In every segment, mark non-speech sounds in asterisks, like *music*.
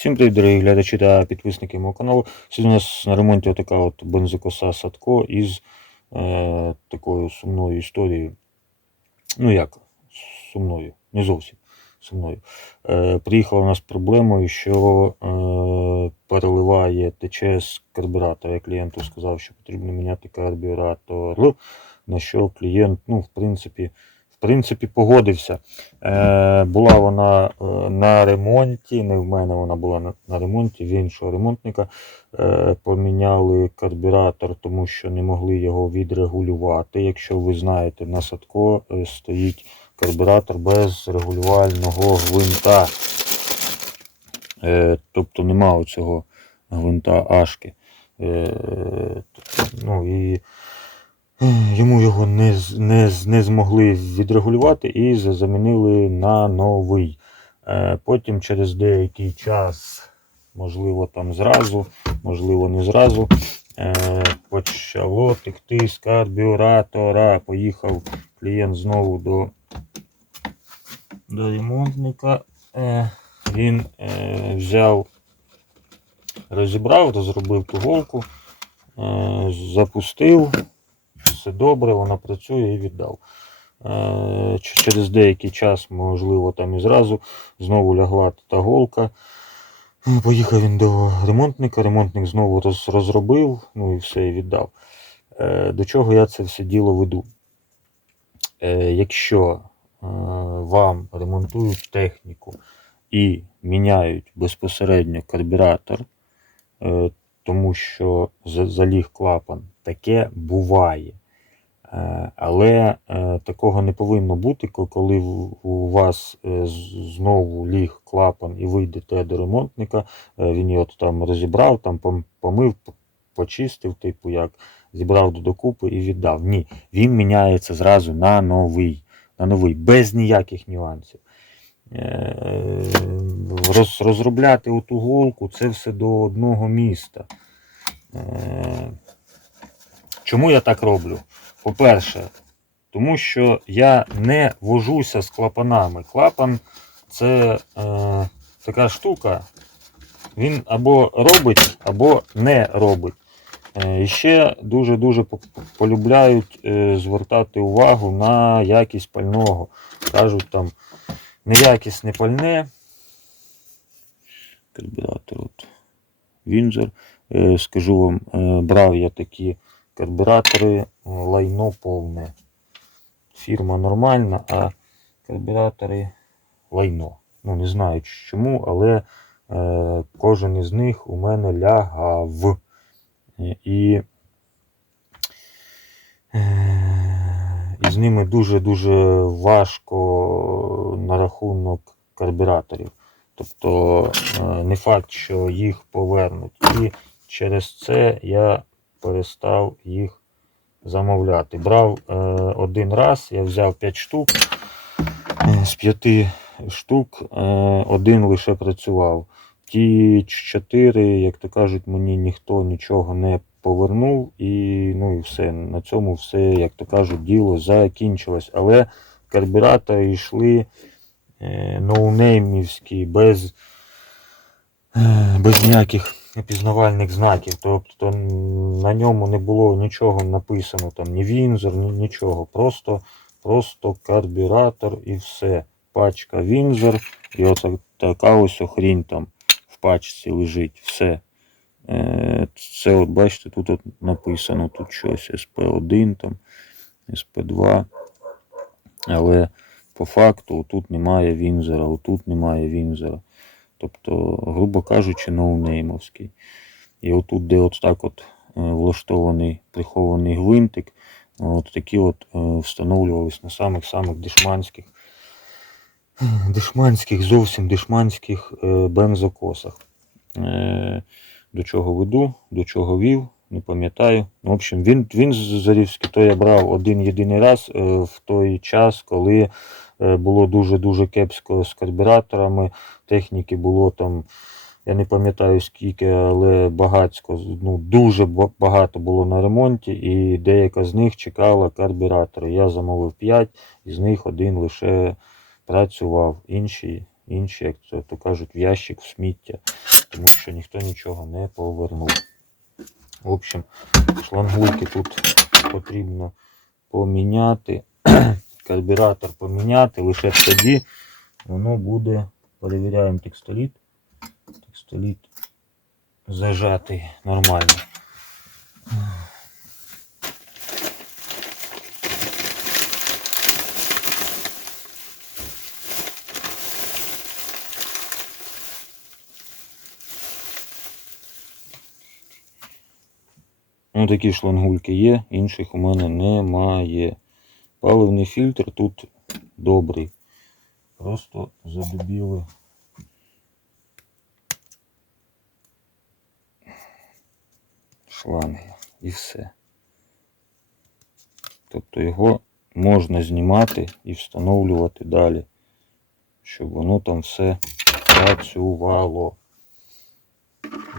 Всім привіт, дорогі глядачі та підписники мого каналу. Сьогодні у нас на ремонті така от бензокоса Садко із е, такою сумною історією. Ну як, сумною, не зовсім сумною. Е, приїхала у нас проблемою, що е, переливає тече з карбюратора. Я клієнту сказав, що потрібно міняти карбюратор. На що клієнт, ну, в принципі, в принципі, погодився. Е, була вона е, на ремонті, не в мене вона була на, на ремонті, в іншого ремонтника. Е, поміняли карбюратор, тому що не могли його відрегулювати. Якщо ви знаєте, на садко е, стоїть карбюратор без регулювального гвинта. Е, тобто нема оцього гвинта ашки. Е, ну, і Йому його не, не, не змогли відрегулювати і замінили на новий. Е, Потім через деякий час, можливо, там зразу, можливо, не зразу, е, почало текти з карбюратора. Поїхав клієнт знову до, до ремонтника. Е, Він взяв, розібрав, розробив ту голку, запустив все добре, вона працює і віддав. Е, Через деякий час, можливо, там і зразу знову лягла та голка. Е, Поїхав він до ремонтника, ремонтник знову роз, розробив, ну і все, і віддав. Е, До чого я це все діло веду? Е, Якщо вам ремонтують техніку і міняють безпосередньо карбюратор, тому що заліг клапан, таке буває. Е, Але е, такого не повинно бути, коли у вас е, знову ліг клапан і ви йдете до ремонтника, він його там розібрав, там помив, почистив, типу як, зібрав докупи і віддав. Ні, він міняється зразу на новий, на новий, без ніяких нюансів. Роз, розробляти оту голку це все до одного міста. Чому я так роблю? По-перше, тому що я не вожуся з клапанами. Клапан це е, така штука, він або робить, або не робить. Е, і ще дуже-дуже по- по- полюбляють е, звертати увагу на якість пального. Кажуть там неякісне пальне. Карбюратор от. Вінзор. Е, скажу вам, брав я такі карбюратори лайно повне. Фірма нормальна, а карбюратори лайно. Ну, не знаю чому, але е, кожен із них у мене лягав. І, е, і з ними дуже-дуже важко на рахунок карбюраторів. Тобто е, не факт, що їх повернуть. І через це я перестав їх замовляти. Брав е, один раз, я взяв 5 штук. Е, З 5 штук е, один лише працював. Ті 4, як то кажуть, мені ніхто нічого не повернув, і ну і все. На цьому все, як то кажуть, діло закінчилось. Але карбюратори йшли е, ноунеймівські, без, е, без ніяких пізнавальних знаків. Тобто на ньому не було нічого написано, там ні Вінзор, ні нічого. Просто, просто карбюратор і все. Пачка Вінзор, і от така ось охрінь там в пачці лежить. Все. Е, Це от бачите, тут от написано тут щось SP1, там, SP2. Але по факту тут немає Вінзора, тут немає Вінзора. Тобто, грубо кажучи, ноунеймовський. І отут, де от так от е, влаштований прихований гвинтик, от такі от е, встановлювались на самих-самих дешманських, дешманських, зовсім дешманських е, бензокосах. До чого веду, до чого вів, не пам'ятаю. Ну, В общем, він, він Зарівський, то я брав один єдиний раз е, в той час, коли е, було дуже-дуже кепсько з карбюраторами. Техніки було там, я не пам'ятаю скільки, але багатько, ну, дуже багато було на ремонті, і деяка з них чекала карбюратори. Я замовив 5, із них один лише працював. Інші, інші як то, то кажуть, в ящик в сміття. тому що ніхто нічого не повернув. В общем, шлангульки тут потрібно поміняти, *clears throat* карбюратор поміняти, лише тоді воно буде, перевіряємо текстоліт. Текстоліт зажатий нормально. Ну, такі шлангульки є, інших у мене немає. Паливний фільтр тут добрий. Просто задубіли. Шланги і все. Тобто його можна знімати і встановлювати далі, щоб воно там все працювало.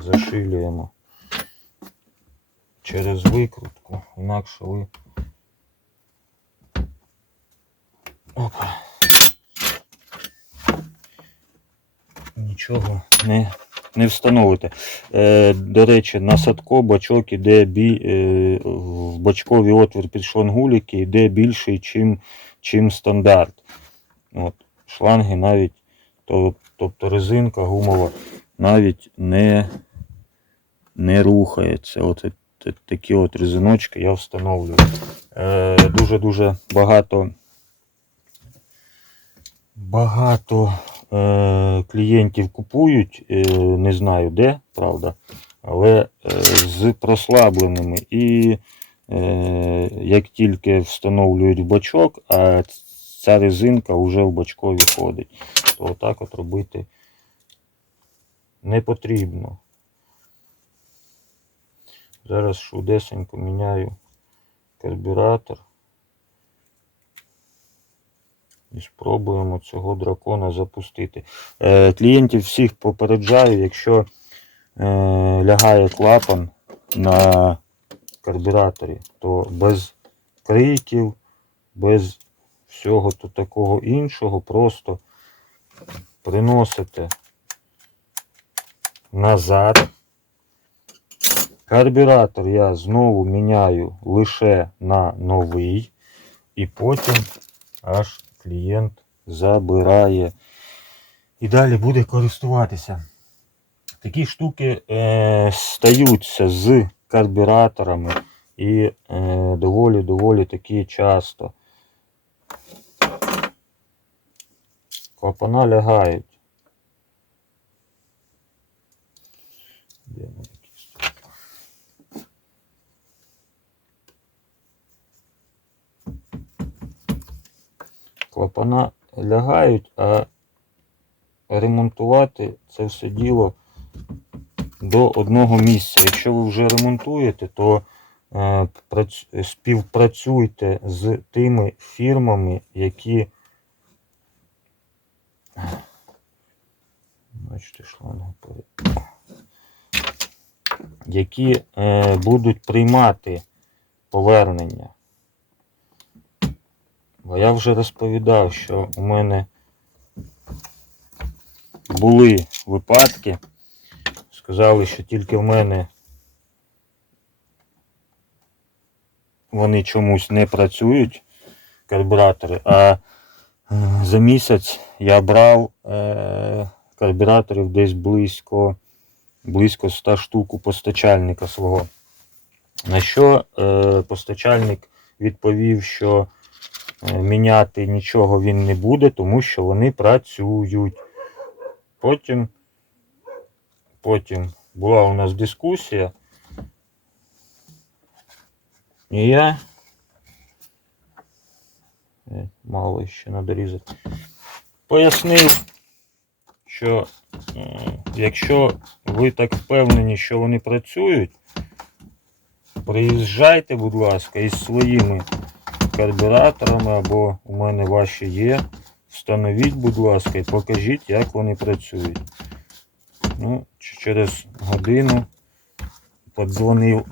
Зашилюємо через викрутку, інакше ви. Опа. Нічого не, не встановите. Е, до речі, на садко бачок іде бі, е, в бачковий отвір під шлангуліки йде більший, чим, чим стандарт. От, шланги навіть, то, тобто резинка гумова навіть не, не рухається. От такі от резиночки я встановлюю. Е, Дуже-дуже багато багато е, клієнтів купують, е, не знаю де, правда, але з прослабленими. І як тільки встановлюють в бачок, а ця резинка вже в бачкові ходить, то отак от робити не потрібно. Зараз швидесенько міняю карбюратор. І спробуємо цього дракона запустити. Е, клієнтів всіх попереджаю, якщо е, лягає клапан на карбюраторі, то без криків, без всього то такого іншого, просто приносите назад. Карбюратор я знову міняю лише на новий, і потім аж клієнт забирає. І далі буде користуватися. Такі штуки е, стаються з карбюраторами і е, доволі-доволі такі часто. Клапана лягають. Де вони клапана лягають, а ремонтувати це все діло до одного місця. Якщо ви вже ремонтуєте, то е, співпрацюйте з тими фірмами, які. Бачите, перед. Які е, будуть приймати повернення. Бо я вже розповідав, що у мене були випадки. Сказали, що тільки в мене вони чомусь не працюють, карбюратори, а е, за місяць я брав е, карбюраторів десь близько, близько 100 штук у постачальника свого. На що е, постачальник відповів, що міняти нічого він не буде, тому що вони працюють. Потім, потім була у нас дискусія. І я Е, мало ще треба різати. Пояснив, що е, якщо ви так впевнені, що вони працюють, приїжджайте, будь ласка, із своїми карбюраторами або у мене ваші є. Встановіть, будь ласка, і покажіть, як вони працюють. Ну, через годину подзвонив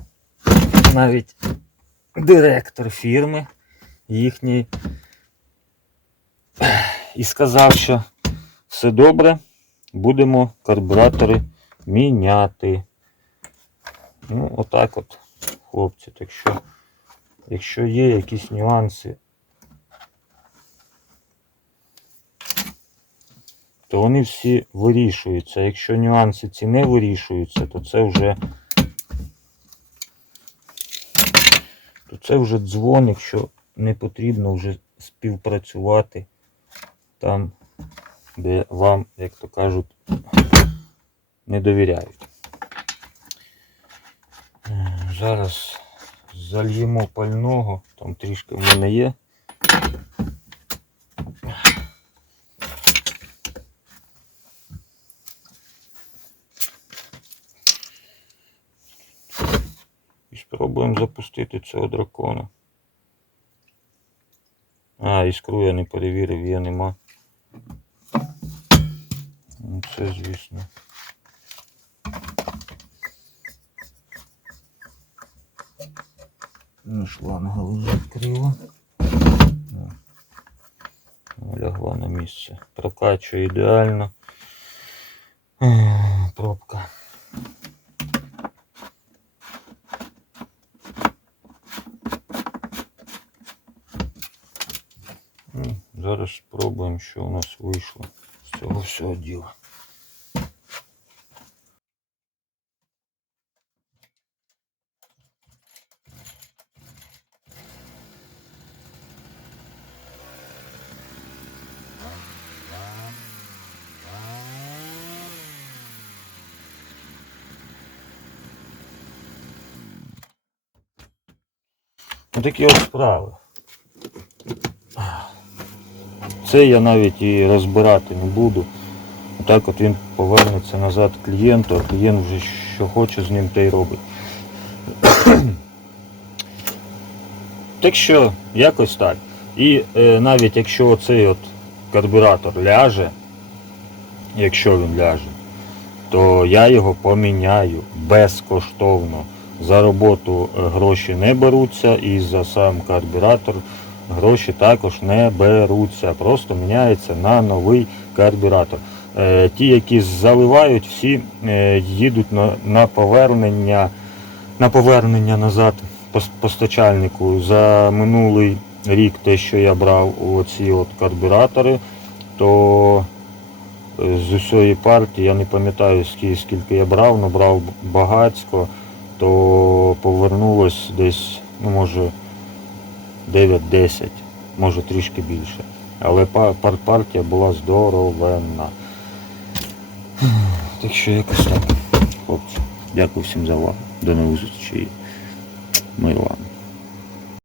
навіть директор фірми їхній і сказав, що все добре, будемо карбюратори міняти. Ну, отак от, хлопці. Так що, якщо є якісь нюанси, то вони всі вирішуються. Якщо нюанси ці не вирішуються, то це вже то це вже дзвон, якщо не потрібно вже співпрацювати там, де вам, як то кажуть, не довіряють. Е, Зараз зальємо пального, там трішки в мене є. І спробуємо запустити цього дракона. А, іскру я не перевірив, є нема. Ну, Це, звісно. Шланга лежить. О, Лягла на місце. Прокачує ідеально. Пробка. Ну, Зараз спробуємо, що у нас вийшло з цього всього діла. Такі от справи. Це я навіть і розбирати не буду. Так от він повернеться назад клієнту, а клієнт вже що хоче з ним те й робить. *clears throat* Так що, якось так. І е, навіть якщо оцей от карбюратор ляже, якщо він ляже, то я його поміняю безкоштовно. За роботу е, гроші не беруться і за сам карбюратор гроші також не беруться. Просто міняється на новий карбюратор. Е, Ті, які заливають, всі е, їдуть на, на повернення на повернення назад постачальнику. За минулий рік те, що я брав оці от карбюратори, то з усієї партії, я не пам'ятаю скільки, я брав, але брав багацько, то повернулось десь, ну може 9-10, може трішки більше. Але па- пар- партія була здоровенна. *sighs* Так що якось так, хлопці. Дякую всім за увагу. До нових зустрічей. Милан.